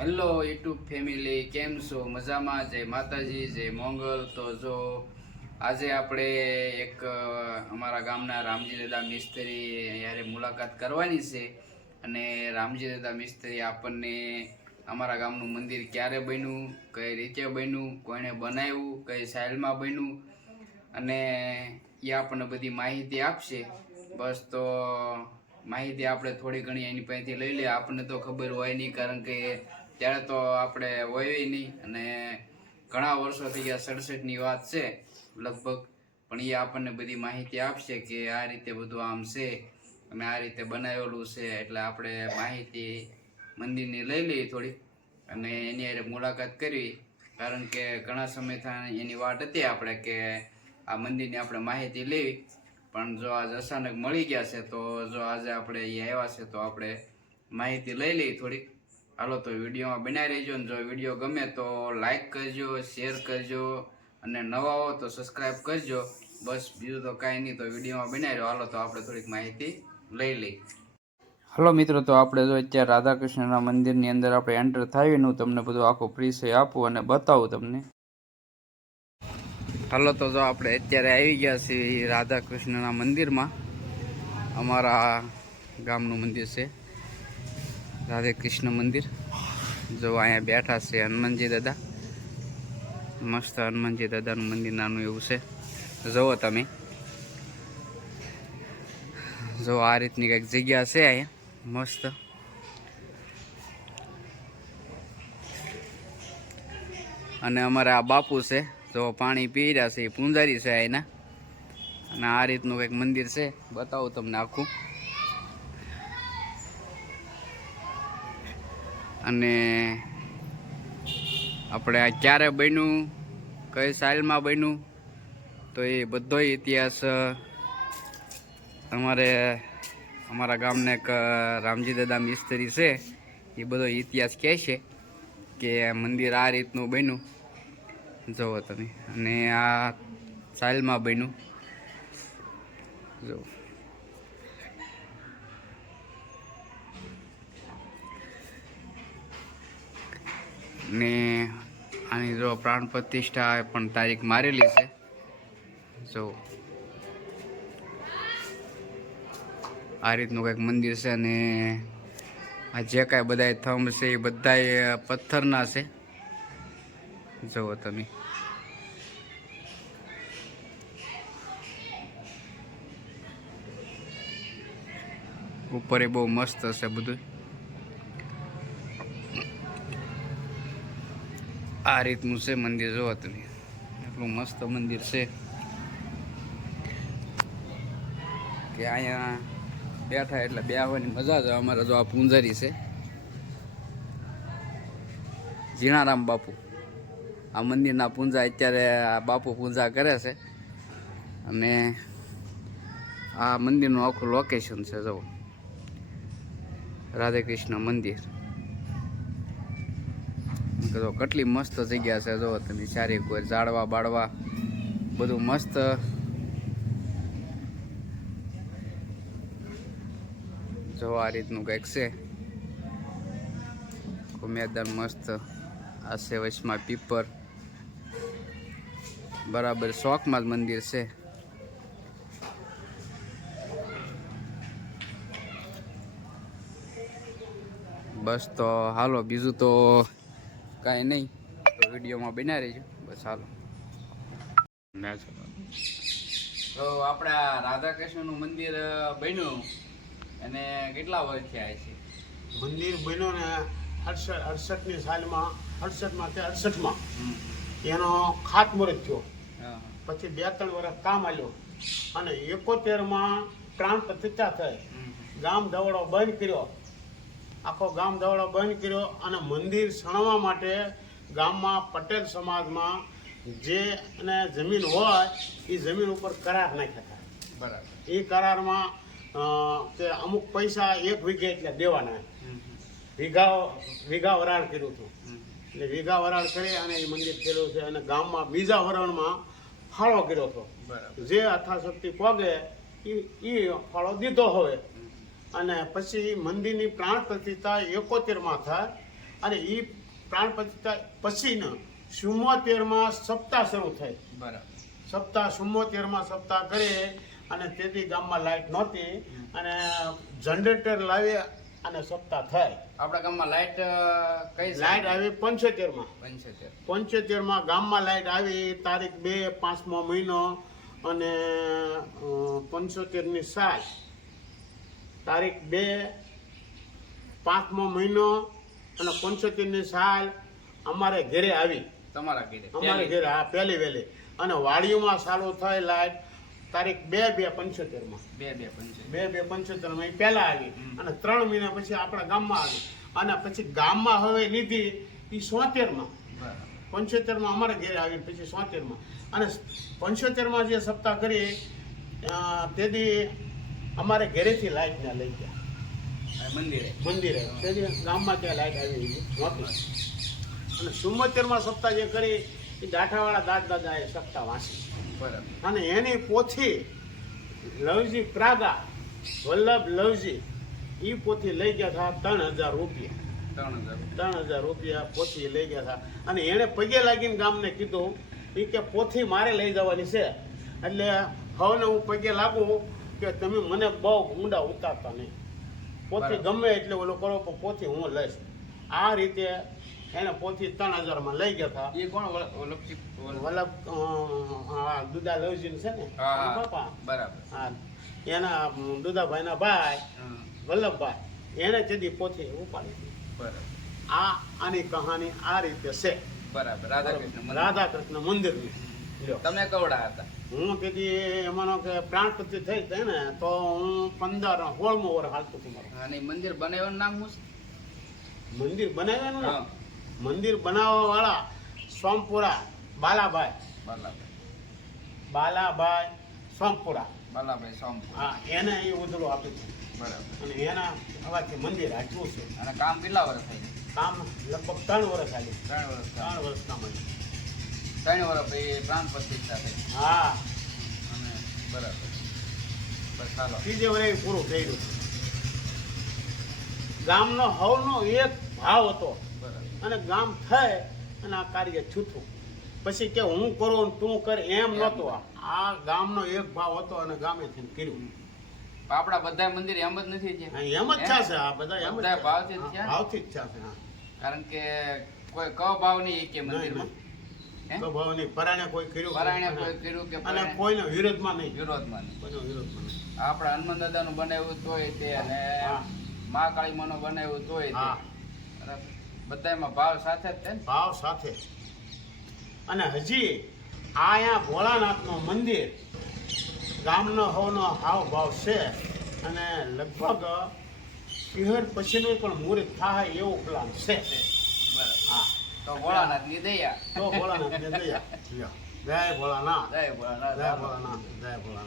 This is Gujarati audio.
હેલો યુટ્યુબ ફેમિલી કેમ છો? મજામાં? જય માતાજી, જય મોંગલ. તો જો, આજે આપણે એક અમારા ગામના રામજી દાદા મિસ્ત્રી યારે મુલાકાત કરવાની છે. અને રામજી દાદા મિસ્ત્રી આપણને અમારા ગામનું મંદિર ક્યારે બન્યું, કઈ રીતે બન્યું, કોણે બનાવ્યું, કઈ સાઇલમાં બન્યું, અને એ આપણને બધી માહિતી આપશે. બસ તો, માહિતી આપણે થોડી ઘણી એની પાસેથી લઈ લઈએ. આપણને તો ખબર હોય નહીં, કારણ કે ત્યારે તો આપણે હોય નહીં અને ઘણા વર્ષો થઈ ગયા સડસઠની વાત છે લગભગ. પણ એ આપણને બધી માહિતી આપશે કે આ રીતે બધું આમ છે અને આ રીતે બનાવેલું છે એટલે આપણે માહિતી મંદિરની લઈ લઈએ થોડી અને એની અરે મુલાકાત કરવી કારણ કે ઘણા સમયથી એની વાટ હતી આપણે કે આ મંદિરની આપણે માહિતી લેવી પણ જો આજ અચાનક મળી ગયા છે તો જો આજે આપણે એ આવ્યા છે તો આપણે માહિતી લઈ લઈએ થોડીક હાલો, તો વિડીયોમાં બનાવી રહેજો અને જો વીડિયો ગમે તો લાઈક કરજો શેર કરજો અને નવા હો તો સબસ્ક્રાઈબ કરજો. બસ બીજું તો કાંઈ નહીં, તો વિડીયોમાં બનાવી રહ્યો. હાલો, તો આપણે થોડીક માહિતી લઈ લઈ હલો, મિત્રો, તો આપણે જો અત્યારે રાધાકૃષ્ણના મંદિરની અંદર આપણે એન્ટર થઈને તમને બધું આખું પરિચય આપું અને બતાવું તમને. હાલો, તો જો આપણે અત્યારે આવી ગયા છીએ રાધાકૃષ્ણના મંદિરમાં. અમારા ગામનું મંદિર છે. રાધે કૃષ્ણ મંદિર. જો અહીંયા બેઠા છે હનુમાનજી દાદા. મસ્ત હનુમાનજી દાદાનું મંદિર નાનું એવું છે. જુઓ તમે. જો આ રીતની કંઈક જગ્યા છે અહીંયા. મસ્ત. અને અમારા આ બાપુ છે. જો પાણી પી રહ્યા છે, એ પૂંજારી છે એના અને આ રીતનું કંઈક મંદિર છે. બતાવું તમને આખું. અને આપણે આ ક્યારે બન્યું, કઈ સાલમાં બન્યું, તો એ બધો ઇતિહાસ તમારે અમારે ગામને એક રામજી દાદા મિસ્ત્રી છે, એ બધો ઇતિહાસ કહે છે કે મંદિર આ રીતનું બન્યું. જુઓ તમે. અને આ સાલમાં બન્યું. જો ને આની જો પ્રાણ પ્રતિષ્ઠા પણ તારીખ મારેલી છે. જો આ રીતનું કંઈક મંદિર છે અને આ જે કાંઈ બધા થંભ છે એ બધા પથ્થરના છે. જુઓ તમે. ઉપર એ બહુ મસ્ત હશે બધું. આ રીતનું છે, મંદિર જોવા તમે. એટલું મસ્ત મંદિર છે. કે અહીંયા બેઠા એટલે બેહવાની મજા જ. અમારા જો આ પૂંજરી છે. જીણારામ બાપુ. આ મંદિરના પૂંજા અત્યારે આ બાપુ પૂંજા કરે છે. અને આ મંદિરનું આખું લોકેશન છે જવું રાધે કૃષ્ણ મંદિર. જો કેટલી મસ્ત જગ્યા છે જો તમે સારી કોઈ ઝાડવા બાળવા, બધું મસ્ત. જો આ રીતનું કંઈક છે. મેદાન મસ્ત. આ છે પીપર. બરાબર શોખમાં જ મંદિર છે. બસ તો હાલો, બીજું તો કાંઈ નહીં. તો વિડીયોમાં બનાવી રહીજો બસ હાલો. તો આપણા રાધા કૃષ્ણનું મંદિર બન્યું. અને કેટલા વર્ષ થયા છે? મંદિર બન્યું ને અડસઠ અડસઠની સાલમાં અડસઠમાં કે અડસઠમાં. એનો ખાતમુહૂર્ત થયો. પછી બે ત્રણ વર્ષ કામ આવ્યો અને એકોતેરમાં પ્રાણ પ્રતિષ્ઠા થઈ. ગામ દવડો બંધ કર્યો. આખો ગામ દવડો બંધ કર્યો અને મંદિર સણવા માટે ગામમાં પટેલ સમાજમાં જે અને જમીન હોય એ જમીન ઉપર કરાર નાખ્યા હતા. બરાબર. એ કરારમાં તે અમુક પૈસા એક વીઘે એટલે દેવાના. વીઘા વીઘા વરાળ કર્યું હતું. એટલે વીઘા વરાળ કરી અને એ મંદિર કર્યું છે અને ગામમાં બીજા વરણમાં ફાળો કર્યો હતો. બરાબર. જે અથાશક્તિ પગે એ એ ફાળો દીધો હોય. અને પછી મંદિરની પ્રાણ પ્રતિષ્ઠા એકોતેરમાં થાય અને એ પ્રાણ પ્રતિષ્ઠા પછીનો ચુમ્મોતેરમાં સપ્તાહ શરૂ થાય. બરાબર. સપ્તાહ ચુમ્મોતેરમાં સપ્તાહ કરે અને તેથી ગામમાં લાઇટ નહોતી અને જનરેટર લાવી અને સપ્તાહ થાય. આપણા ગામમાં લાઇટ કઈ લાઇટ આવી પંચોતેરમાં. પંચોતેર. પંચોતેરમાં ગામમાં લાઇટ આવી તારીખ બે પાંચમો મહિનો અને પંચોતેરની સાલ તારીખ બે પાંચમો મહિનો અને પંચોતેરની સાલ અમારે ઘરે આવી. તમારા ઘેરે. અમારે ઘરે હા પહેલી વહેલી. અને વાડીઓમાં ચાલુ થઈ લાઈટ તારીખ બે બે પંચોતેરમાં. બે બે પંચોતેર. બે બે પંચોતેરમાં એ પહેલાં આવી. અને ત્રણ મહિના પછી આપણા ગામમાં આવી. અને પછી ગામમાં હવે લીધી એ સોતેરમાં. પંચોતેરમાં અમારા ઘરે આવી પછી સોતેરમાં. અને પંચોતેરમાં જે સપ્તાહ કરી તેથી અમારે ઘરેથી લાઇટને લઈ ગયા. મંદિરે. મંદિરે. ગામમાં ત્યાં લાઇટ આવી નહોતી અને સુમતેરમાં સપ્તાહ જે કરી એ દાઠાવાળા દાદ દાદાએ સપ્તાહ વાંચી. બરાબર. અને એની પોથી લવજી પ્રાગા વલ્લભ લવજી એ પોથી લઈ ગયા હતા ત્રણ હજાર રૂપિયા. ત્રણ હજાર ત્રણ હજાર રૂપિયા પોથી લઈ ગયા હતા અને એણે પગે લાગીને ગામને કીધું એ કે પોથી મારે લઈ જવાની છે. એટલે હવે હું પગે લાગુ કે તમે મને બહુ ઊંડા ઉતારતા નહીં. પોથી ગમે એટલે ઓલો કરો પણ પોથી હું લઈશ. આ રીતે એને પોથી ત્રણ હજારમાં લઈ ગયા હતા. એ કોણ? વલ્લભ દુદા લવજી છે ને? બાપા બરાબર. હા. એના દુદાભાઈના ભાઈ વલ્લભભાઈ એને તેથી પોથી ઉપાડી બરાબર. આ આની કહાની આ રીતે છે. બરાબર. રાધા કૃષ્ણ રાધા કૃષ્ણ મંદિરની. તમે કવડા હતા. હું કીધી એમાંનો કે પ્રાણ પ્રતિ થઈ હતી ને તો હું પંદર સોળમો વર્ષ હાલતો હતો મારો. અને મંદિર બનાવવાનું નામ શું છે? મંદિર બનાવ્યાનું નામ મંદિર બનાવવા વાળા સોમપુરા બાલાભાઈ. બાલાભાઈ. બાલાભાઈ સોમપુરા. બાલાભાઈ સોમપુરા. હા એને એ ઉધડો આપ્યું છે. બરાબર. અને એના હવાથી મંદિર આટલું છે. અને કામ કેટલા વર્ષ થાય? કામ લગભગ ત્રણ વર્ષ આવ્યું ત્રણ વર્ષ ત્રણ વર્ષ કામ હાલ્યું. ત્રણ વર્ષ પછી પ્રાણ પ્રતિષ્ઠા થઈ. હા. અને બરાબર. બસ ચાલો ત્રીજે વર્ષે પૂરું થયું ગામનો હવનો એક ભાવ હતો. અને ગામ થાય અને આ કાર્ય છૂટું પછી કે હું કરું તું કર એમ નહોતું આ. ગામનો એક ભાવ હતો અને ગામે થઈને કર્યું. આપણા બધા મંદિર એમ જ નથી છે એમ જ છે આ બધા એમ જ ભાવ છે. ભાવથી જ હા, ભાવથી જ છે કારણ કે કોઈ ક ભાવ નહીં કે મંદિરમાં. હે? તો ભાવ નહીં. પરાણે કોઈ કર્યું પરાયણે કોઈ કર્યું કે અને કોઈનો વિરોધમાં નહીં. વિરોધમાં નહીં. કોઈનો વિરોધમાં નહીં. આપણા હનુમાન દાદાનું બનાવ્યું તોય તે અને હા. મહાકાળી માનું બનાવ્યું તોય. તે. બધામાં ભાવ સાથે જ છે ભાવ સાથે. અને હજી આ અહીંયા ભોળાનાથનું મંદિર ગામનો હોવાનો હાવ ભાવ છે અને લગભગ શહેર પછીનું પણ મુહૂર્ત થાય એવો પ્લાન છે. બરાબર. હા. તો ભોળાનાથની દયા. તો ભોળાનાથને દયા. લ્યો. જય ભોળાનાથ. જય ભોળાનાથ. જય ભોળાનાથ. જય ભોળાનાથ.